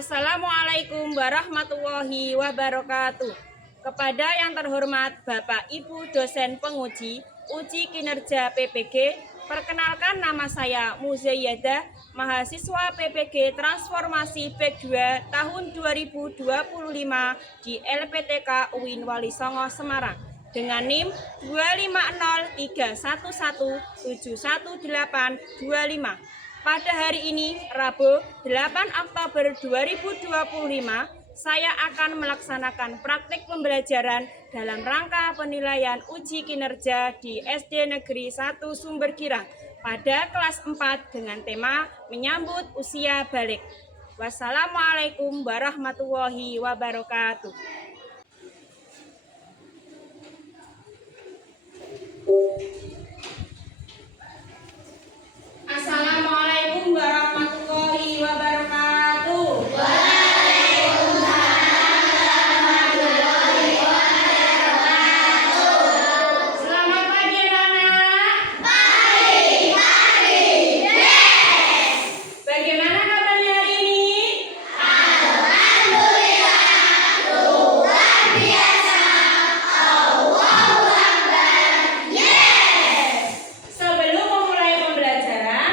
Assalamualaikum warahmatullahi wabarakatuh. Kepada yang terhormat Bapak Ibu dosen penguji uji kinerja PPG, perkenalkan nama saya Muzayyadah, mahasiswa PPG Transformasi PEK 2 tahun 2025 di LPTK UIN Wali Songo Semarang dengan NIM 25031171825. Pada hari ini, Rabu 8 Oktober 2025, saya akan melaksanakan praktik pembelajaran dalam rangka penilaian uji kinerja di SD Negeri 1 Sumber Girang pada kelas 4 dengan tema menyambut usia balik. Wassalamualaikum warahmatullahi wabarakatuh. Assalamualaikum warahmatullahi wabarakatuh. Selamat pagi anak-anak. Pagi. Yes. Bagaimana kabarnya hari ini? Alhamdulillah luar biasa. Allahu Akbar. Yes. Sebelum memulai pembelajaran,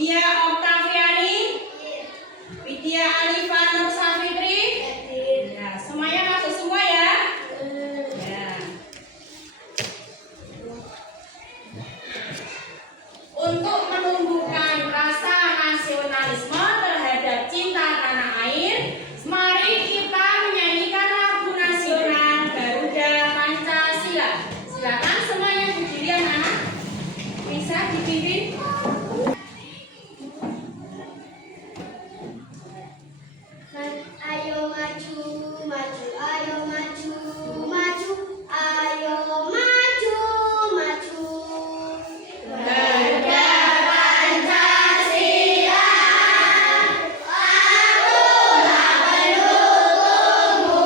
Widya Oktaviani, Widya Alifa Nur Safitri. Ya, semuanya masuk semua ya. Ya. Untuk menumbuhkan rasa nasionalisme terhadap cinta tanah air, mari kita menyanyikan lagu nasional Garuda Pancasila. Silakan semuanya berdiri anak-anak. Bisa dipimpin. Ayo maju, maju, ayo maju, maju, ayo maju, maju. Garuda Pancasila, akulah pendukungmu.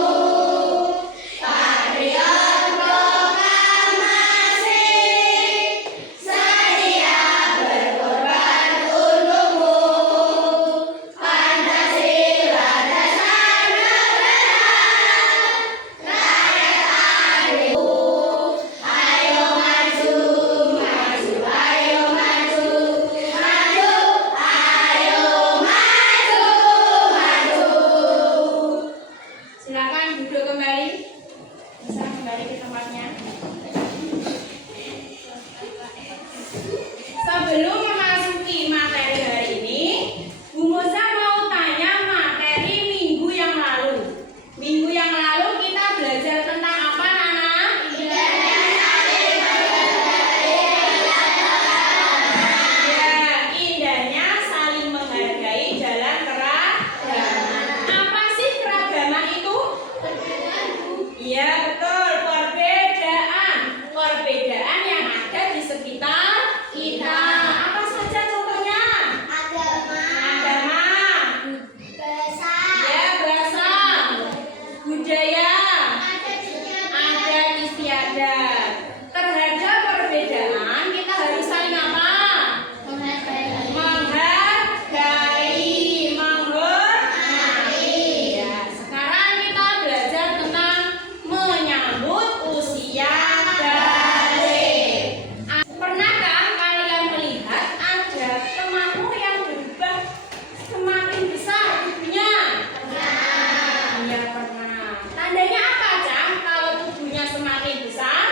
Patriot proklamasi, sedia berkorban untukmu. Pancasila dasar negara, rakyat adil. Ayo maju, maju, ayo maju, maju, ayo maju, maju. Silakan duduk kembali. Bisa kembali ke tempatnya. Sebelum memasuki materi hari ini, Bu Moza mau tanya materi minggu yang lalu. Minggu yang lalu kita belajar tentang apa, Nana? Ya, indahnya saling menghargai dalam keragaman. Apa sih keragaman itu? Iya betul, perbedaan. Perbedaan yang ada di sekitar kita. Apa saja contohnya? Agama, Agama, bahasa, ya bahasa, budaya, adat istiadat. Terhadap perbedaan kita harus saling apa? Menghargai, menghormati. Ya, sekarang kita belajar tentang menyambut usia balik. Pernahkah kalian melihat ada temanmu yang berubah semakin besar tubuhnya? Iya pernah. Tandanya apa, Cang? Kalau tubuhnya semakin besar?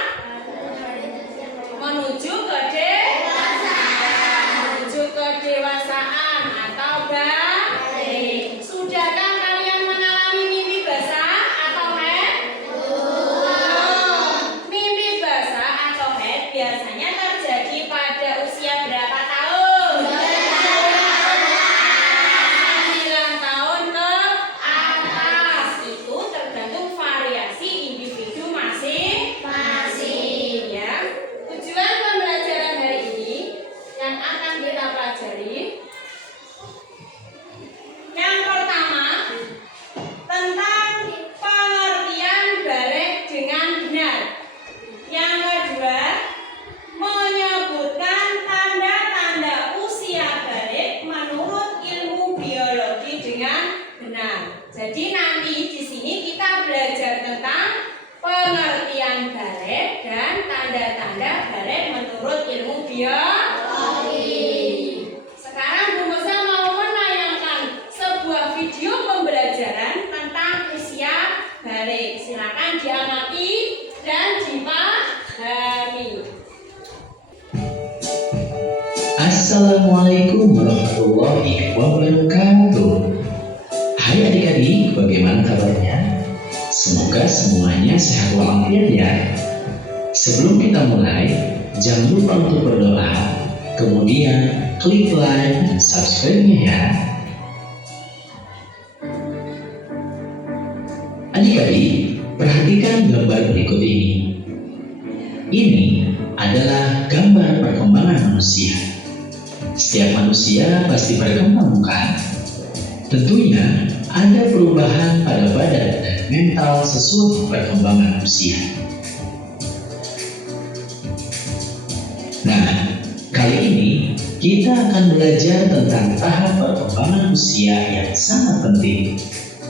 Menuju ke kedewasaan atau balik. Sudahkah kalian mengalami mimpi basah atau head? Mimpi basah atau head biasanya terjadi pada usia berapa tahun? 9 tahun ke atas. Itu tergantung variasi individu masing-masing ya. Tujuan pembelajaran hari ini yang akan kita pelajari, yang pertama tentang pengertian balik dengan benar. Yang kedua, menyebutkan tanda-tanda usia balik menurut ilmu biologi dengan benar. Jadi nanti di sini kita belajar tentang pengertian balik dan tanda-tanda balik menurut ilmu biologi. Sekarang Bu Moza mau menayangkan sebuah video pembelajaran tentang usia balik. Silakan diamati dan dipahami. Assalamualaikum warahmatullahi wabarakatuh. Hai adik-adik, bagaimana kabarnya? Semoga semuanya sehat walafiat ya. Sebelum kita mulai, jangan lupa untuk berdoa, kemudian klik like dan subscribe-nya ya. Adik-adik, perhatikan gambar berikut ini. Ini adalah gambar perkembangan manusia. Setiap manusia pasti berkembang, bukan? Tentunya ada perubahan pada badan dan mental sesuai perkembangan usia. Nah, kali ini kita akan belajar tentang tahap perkembangan usia yang sangat penting,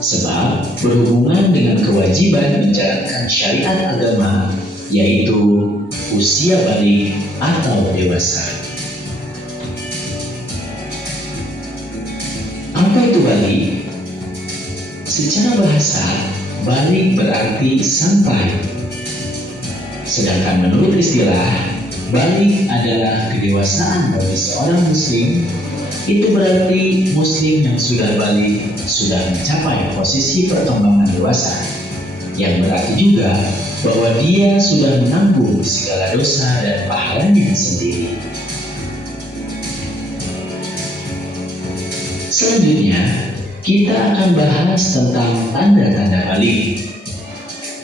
sebab berhubungan dengan kewajiban menjalankan syariat agama, yaitu usia balik atau dewasa. balik? Secara bahasa, balik berarti sampai. Sedangkan menurut istilah, balik adalah kedewasaan bagi seorang muslim. Itu berarti muslim yang sudah balik sudah mencapai posisi perkembangan dewasa, yang berarti juga bahwa dia sudah menanggung segala dosa dan pahalanya sendiri. Selanjutnya, kita akan bahas tentang tanda-tanda balik.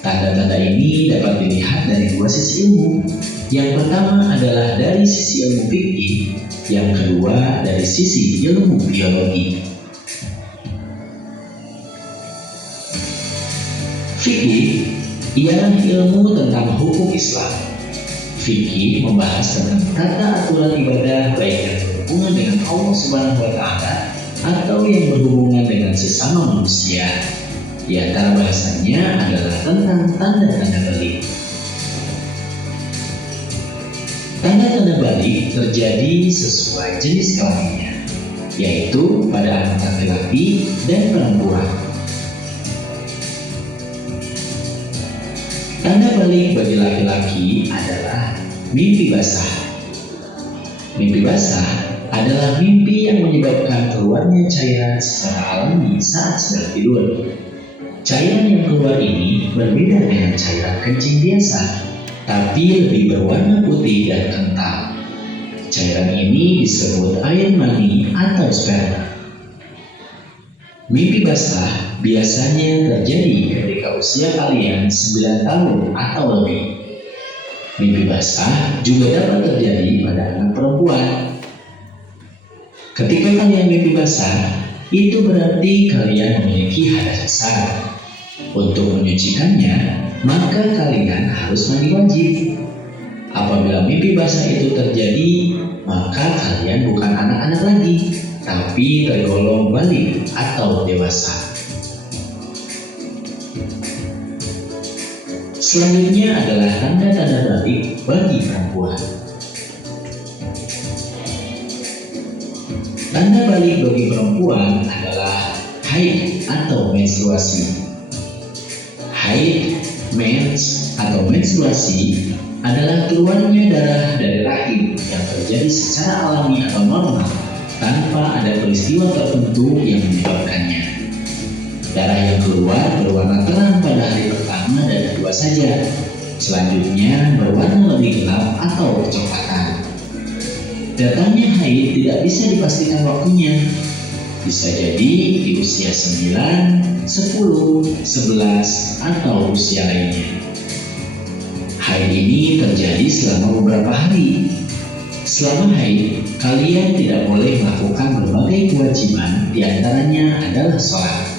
Tanda-tanda ini dapat dilihat dari dua sisi ilmu. Yang pertama adalah dari sisi ilmu fikih, yang kedua dari sisi ilmu biologi. Fikih ialah ilmu tentang hukum Islam. Fikih membahas tentang tata aturan ibadah baik yang berhubungan dengan Allah Subhanahu wa Ta'ala atau yang berhubungan dengan sesama manusia. Di antara bahasannya adalah tentang tanda-tanda balik. Tanda-tanda balik terjadi sesuai jenis kelaminnya, yaitu pada anak laki-laki dan perempuan. Tanda balik bagi laki-laki adalah mimpi basah. Mimpi basah adalah mimpi yang menyebabkan keluarnya cairan secara alami saat sedang tidur. Cairan yang keluar ini berbeda dengan cairan kencing biasa, tapi lebih berwarna putih dan kental. Cairan ini disebut air mani atau sperma. Mimpi basah biasanya terjadi ketika usia kalian 9 tahun atau lebih. Mimpi basah juga dapat terjadi pada anak perempuan. Ketika kalian mimpi basah, itu berarti kalian memiliki hadas besar. Untuk menyucikannya, maka kalian harus mandi wajib. Apabila mimpi basah itu terjadi, maka kalian bukan anak-anak lagi, tapi tergolong balik atau dewasa. Selanjutnya adalah tanda-tanda balik bagi perempuan. Tanda balik bagi perempuan adalah haid atau menstruasi. Haid, mens, atau menstruasi adalah keluarnya darah dari rahim yang terjadi secara alami atau normal tanpa ada peristiwa tertentu yang menyebabkannya. Darah yang keluar berwarna terang pada hari pertama dan kedua saja. Selanjutnya berwarna lebih gelap atau kecoklatan. Datangnya haid tidak bisa dipastikan waktunya. Bisa jadi di usia 9, 10, 11, atau usia lainnya. Haid ini terjadi selama beberapa hari. Selama haid, kalian tidak boleh melakukan berbagai kewajiban, diantaranya adalah sholat.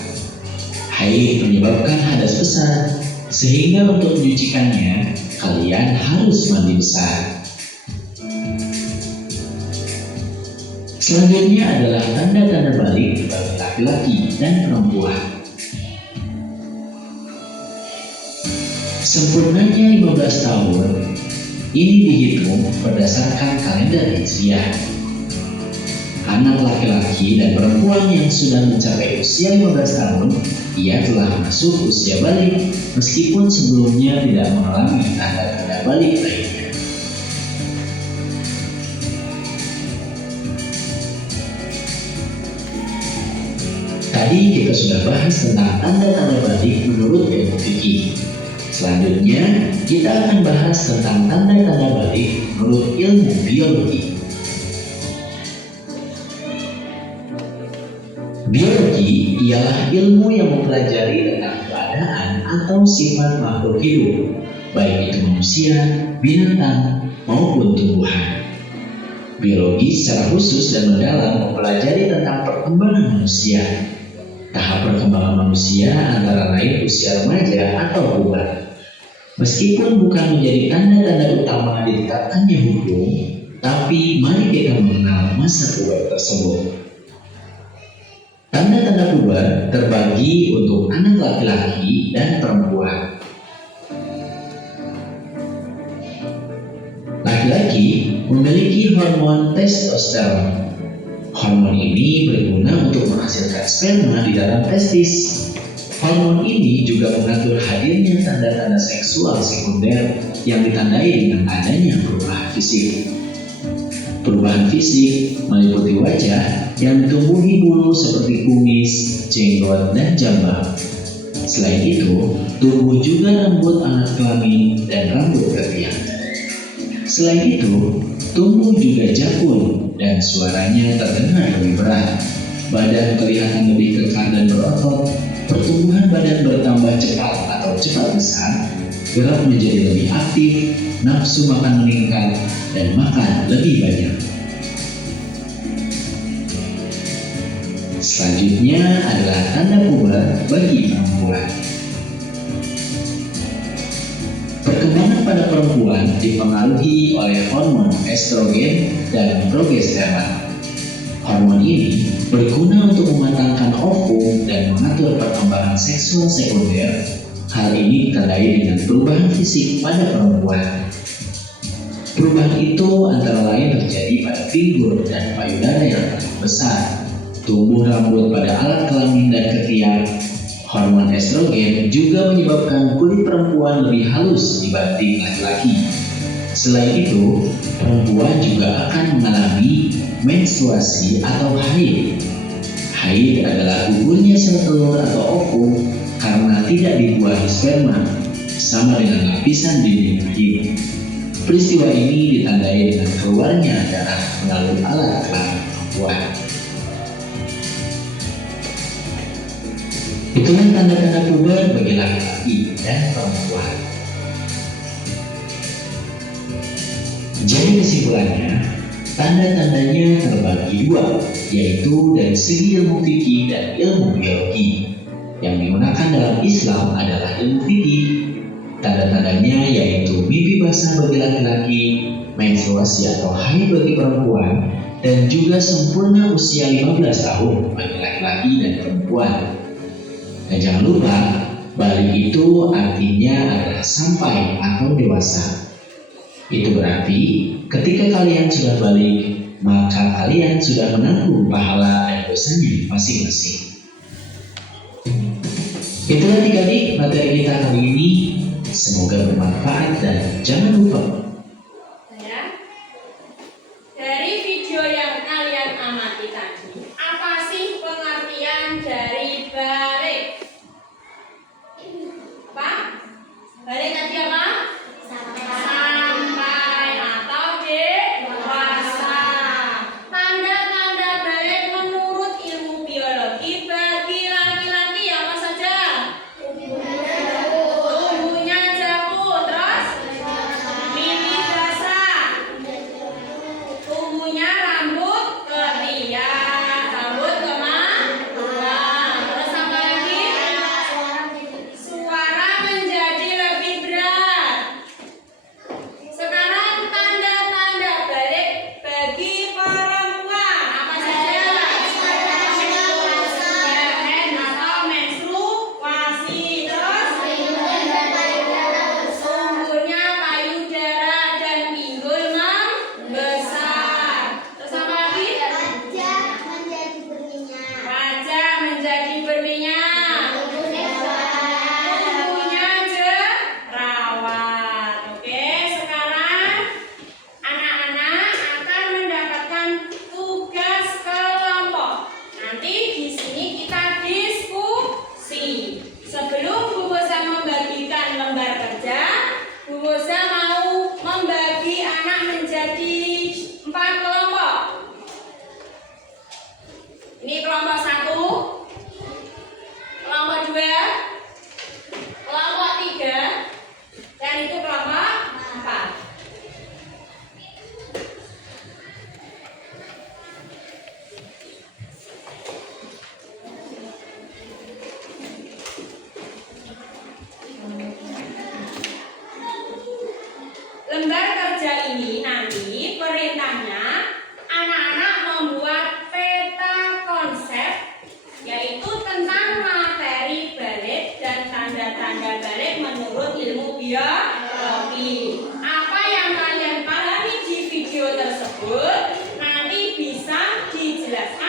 Haid menyebabkan hadas besar, sehingga untuk menyucikannya, kalian harus mandi besar. Selanjutnya adalah tanda-tanda balik bagi laki-laki dan perempuan. Sempurnanya 15 tahun, ini dihitung berdasarkan kalender Hijriah. Anak laki-laki dan perempuan yang sudah mencapai usia 15 tahun, ia telah masuk usia balik meskipun sebelumnya tidak mengalami tanda-tanda balik lainnya. Tadi kita sudah bahas tentang tanda-tanda balik menurut ilmu fikih. Selanjutnya, kita akan bahas tentang tanda-tanda balik menurut ilmu biologi. Biologi ialah ilmu yang mempelajari tentang keadaan atau sifat makhluk hidup, baik itu manusia, binatang, maupun tumbuhan. Biologi secara khusus dan mendalam mempelajari tentang perkembangan manusia. Tahap perkembangan manusia antara lain usia remaja atau puber. Meskipun bukan menjadi tanda-tanda utama ditetapkannya hukum, tapi mari kita mengenal masa puber tersebut. Tanda-tanda puber terbagi untuk anak laki-laki dan perempuan. Laki-laki memiliki hormon testosteron. Hormon ini berguna untuk menghasilkan sperma di dalam testis. Hormon ini juga mengatur hadirnya tanda-tanda seksual sekunder yang ditandai dengan adanya perubahan fisik. Perubahan fisik meliputi wajah yang ditumbuhi bulu seperti kumis, jenggot, dan jambang. Selain itu, tumbuh juga rambut anak kelamin dan rambut ketiak. Selain itu, tumbuh juga jakun dan suaranya terdengar lebih berat. Badan kelihatan lebih kekar dan berotot, pertumbuhan badan bertambah cepat atau cepat besar, gerak menjadi lebih aktif, nafsu makan meningkat, dan makan lebih banyak. Selanjutnya adalah tanda puber bagi perempuan. Perkembangan pada perempuan dipengaruhi oleh hormon estrogen dan progesteron. Hormon ini berguna untuk mematangkan ovum dan mengatur perkembangan seksual sekunder. Hal ini ditandai dengan perubahan fisik pada perempuan. Perubahan itu antara lain terjadi pada pinggul dan payudara yang besar, tumbuh rambut pada alat kelamin dan ketiak. Hormon estrogen juga menyebabkan kulit perempuan lebih halus dibanding laki-laki. Selain itu, perempuan juga akan mengalami menstruasi atau haid. Haid adalah gugurnya sel telur atau ovum karena tidak dibuahi sperma, sama dengan lapisan dinding rahim. Peristiwa ini ditandai dengan keluarnya darah melalui alat kelamin perempuan. Itulah tanda-tanda puber bagi laki-laki dan perempuan. Jadi kesimpulannya, tanda-tandanya terbagi dua, yaitu dari segi ilmu fikih dan ilmu biologi. Yang digunakan dalam Islam adalah ilmu fikih. Tanda-tandanya yaitu mimpi basah bagi laki-laki, menstruasi atau haid bagi perempuan, dan juga sempurna usia 15 tahun bagi laki-laki dan perempuan. Dan jangan lupa, balik itu artinya adalah sampai atau dewasa. Itu berarti ketika kalian sudah balik, maka kalian sudah menanggung pahala dan dosanya masing-masing. Itulah adik-adik materi kita kali ini. Semoga bermanfaat dan jangan lupa. Dari video yang kalian amati tadi, apa sih pengertian dari balik? Apa? Balik tadi apa? Sampai atau dewasa. Tanda-tanda balik menurut ilmu biologi bagi laki-laki apa saja? Tumbuhnya jakun, terus mimpi basah, tumbuhnya rambut ketiak, rambut kemaluan, terus apa lagi? Suara menjadi lebih berat. Sekarang tanda-tanda balik bagi perempuan apa saja? Haid atau menstruasi, terus tumbuhnya payudara dan pinggul membesar. Terus apa lagi? Wajah menjadi berminyak. Tubuhnya jerawat. Oke, sekarang anak-anak akan mendapatkan tugas kelompok. Nanti di sini kita diskusi. Sebelum Bu Bosa membagikan lembar kerja, Bu Bosa mau membagi anak menjadi 4 kelompok. Ini kelompok 1, kelompok 2, kelompok 3, dan itu kelompok 4. Lembar kerja ini nanti perintahnya anak-anak membuat peta konsep, yaitu tentang materi balik dan tanda-tanda balik menurut ilmu biologi. Apa yang kalian pahami di video tersebut nanti bisa dijelaskan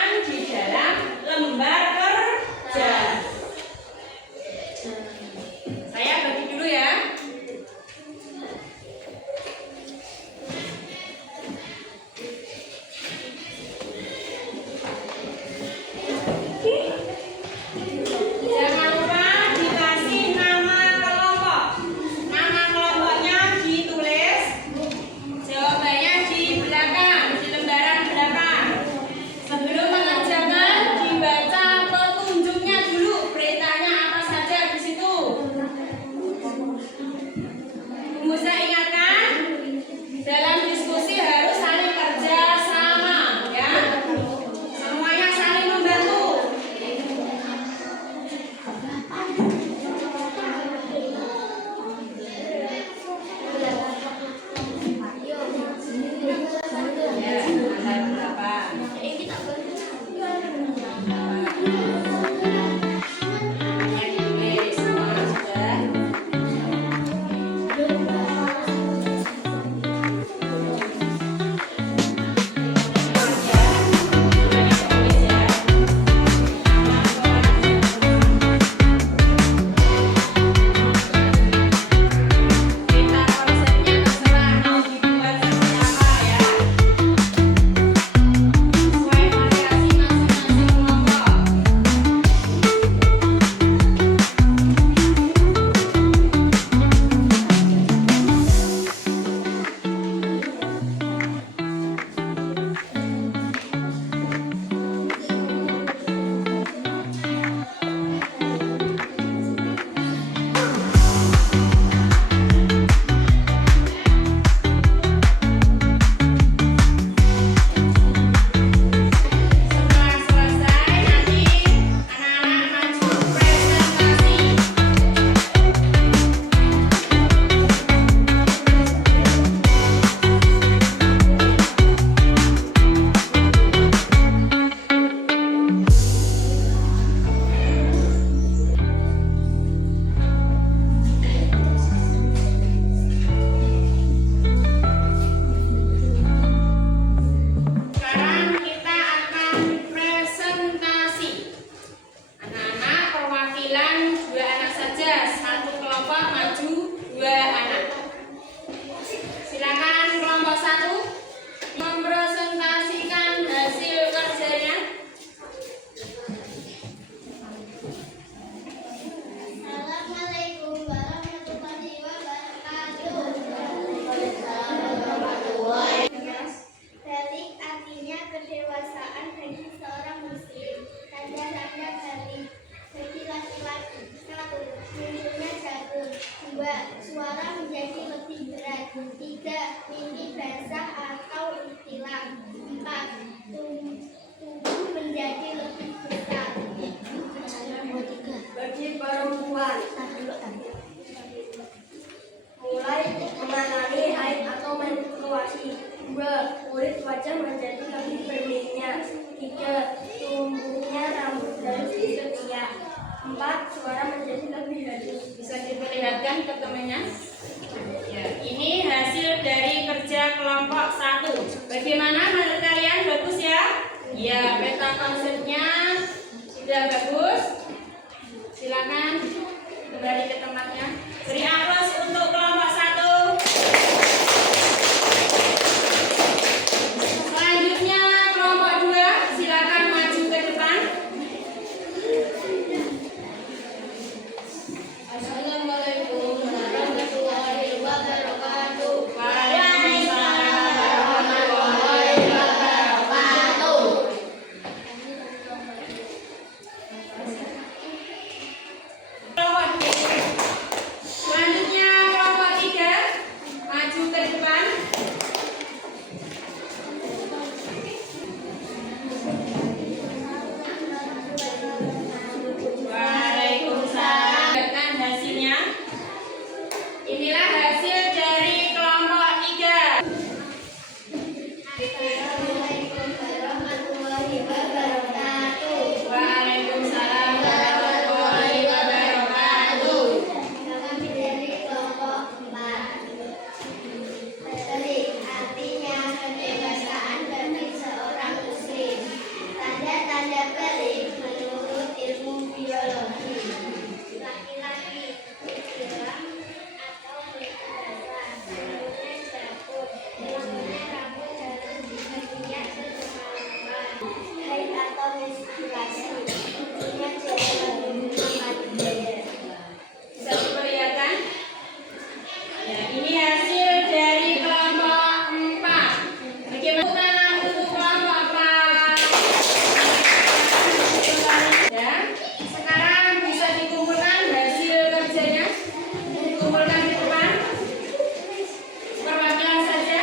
keperluan. Mulai mengalami haid atau menstruasi. 2. Kulit wajah menjadi lebih berminyak. 3. Tumbuhnya rambut dan setiap. 4. Suara menjadi lebih halus. Bisa diperlihatkan ke temannya? Ya, ini hasil dari kerja kelompok 1. Bagaimana menurut kalian? Bagus ya? Ya, peta konsepnya sudah bagus. Silakan kembali ke tempatnya. Beri aplaus untuk kelompok 1. Selanjutnya kelompok 2, silakan maju ke depan. Assalamualaikum warahmatullahi wabarakatuh. Waalaikumsalam warahmatullahi wabarakatuh. Kelompok 2. Selanjutnya kelompok 3, maju ke depan. Waalaikumsalam. Lihatkan hasilnya. Inilah hasil dari kelompok 3. Assalamualaikum warahmatullahi wabarakatuh. Waalaikumsalam warahmatullahi wabarakatuh. Kami dari kelompok 4. Materi artinya kedewasaan bagi seorang muslim. Tanda-tanda balik menurut ilmu biologi. Laki-laki hilang atau berkedasan, bulunya jatuh, hilangnya rambut harus berminyak semalaman. Haid atau menstruasi, intinya jalan menuju Bisa diperlihatkan? Ya, ini hasil dari kelompok 4. Bagaimana untuk kelompok 4? Ya, sekarang bisa dikumpulkan hasil kerjanya. Dikumpulkan di depan. Perwakilan saja.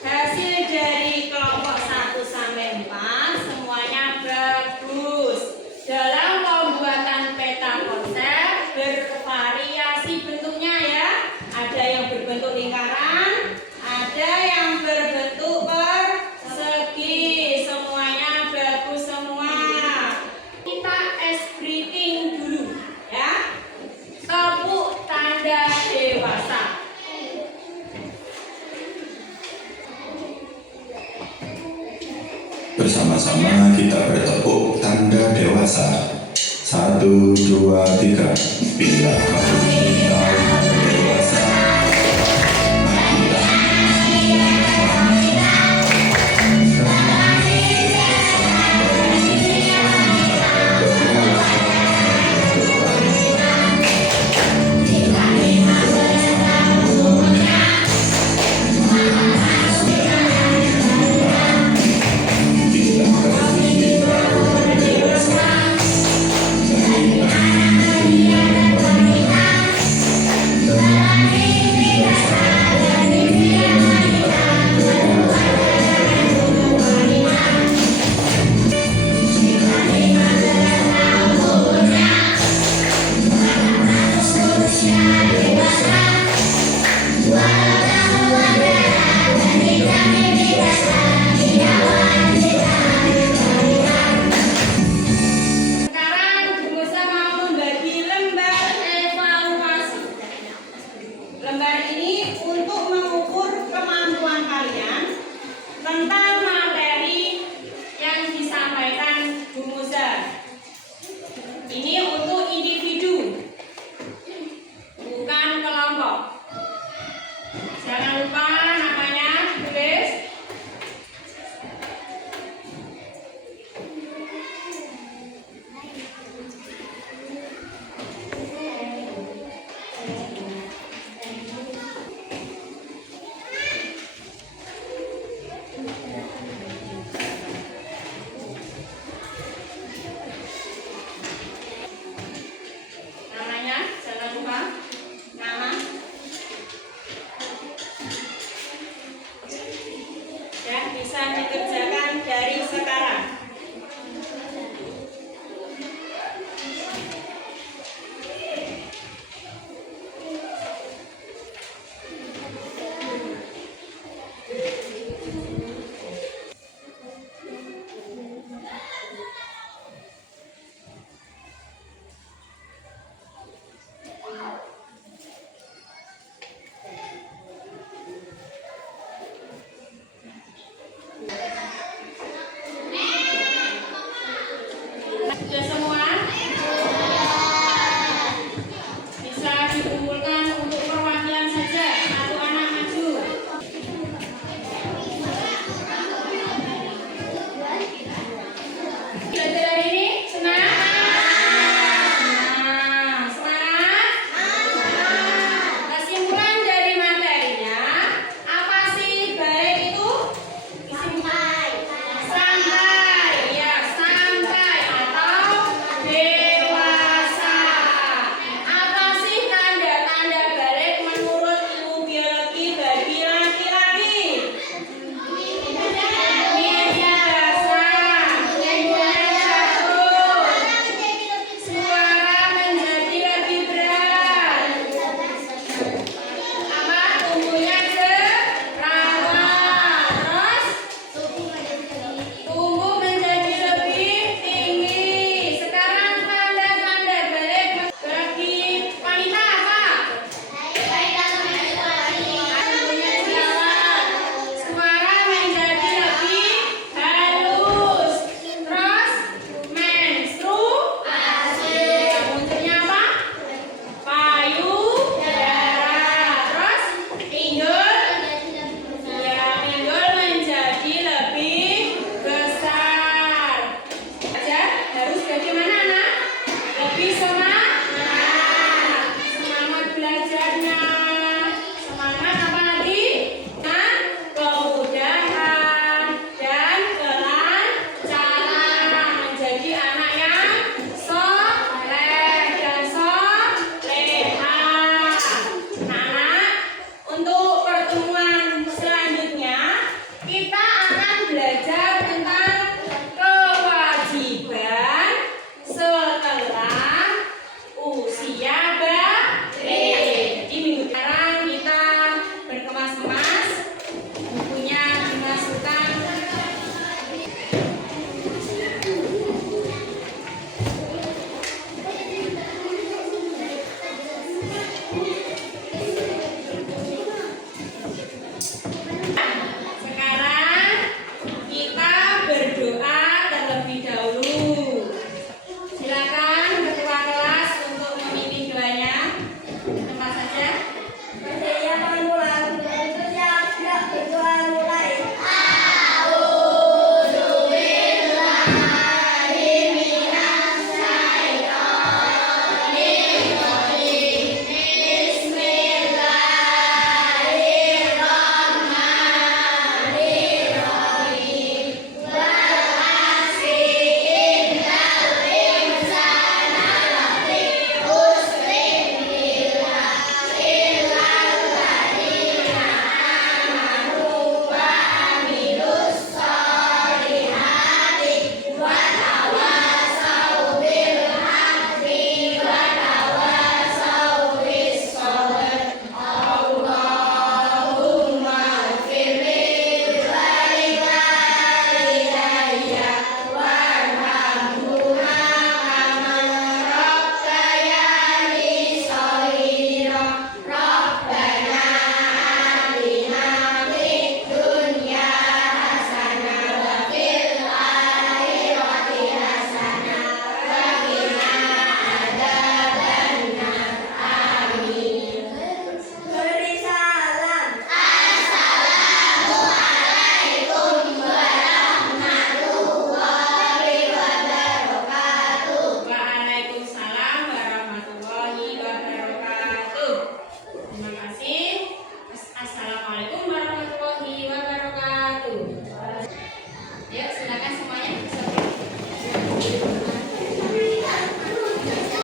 Hasil dari kelompok 1 sampai 4 semuanya bagus. Dalam pembuatan peta konsep bervariasi bentuknya ya. Ada yang berbentuk lingkaran, ada yang berbentuk persegi. Semuanya bagus semua. Kita ice breathing dulu ya. Tepuk tanda dewasa. Bersama-sama kita bertepuk tanda dewasa. 1, 2, 3. Bila kamu ingin tahu dewasa, marilah Dewasa.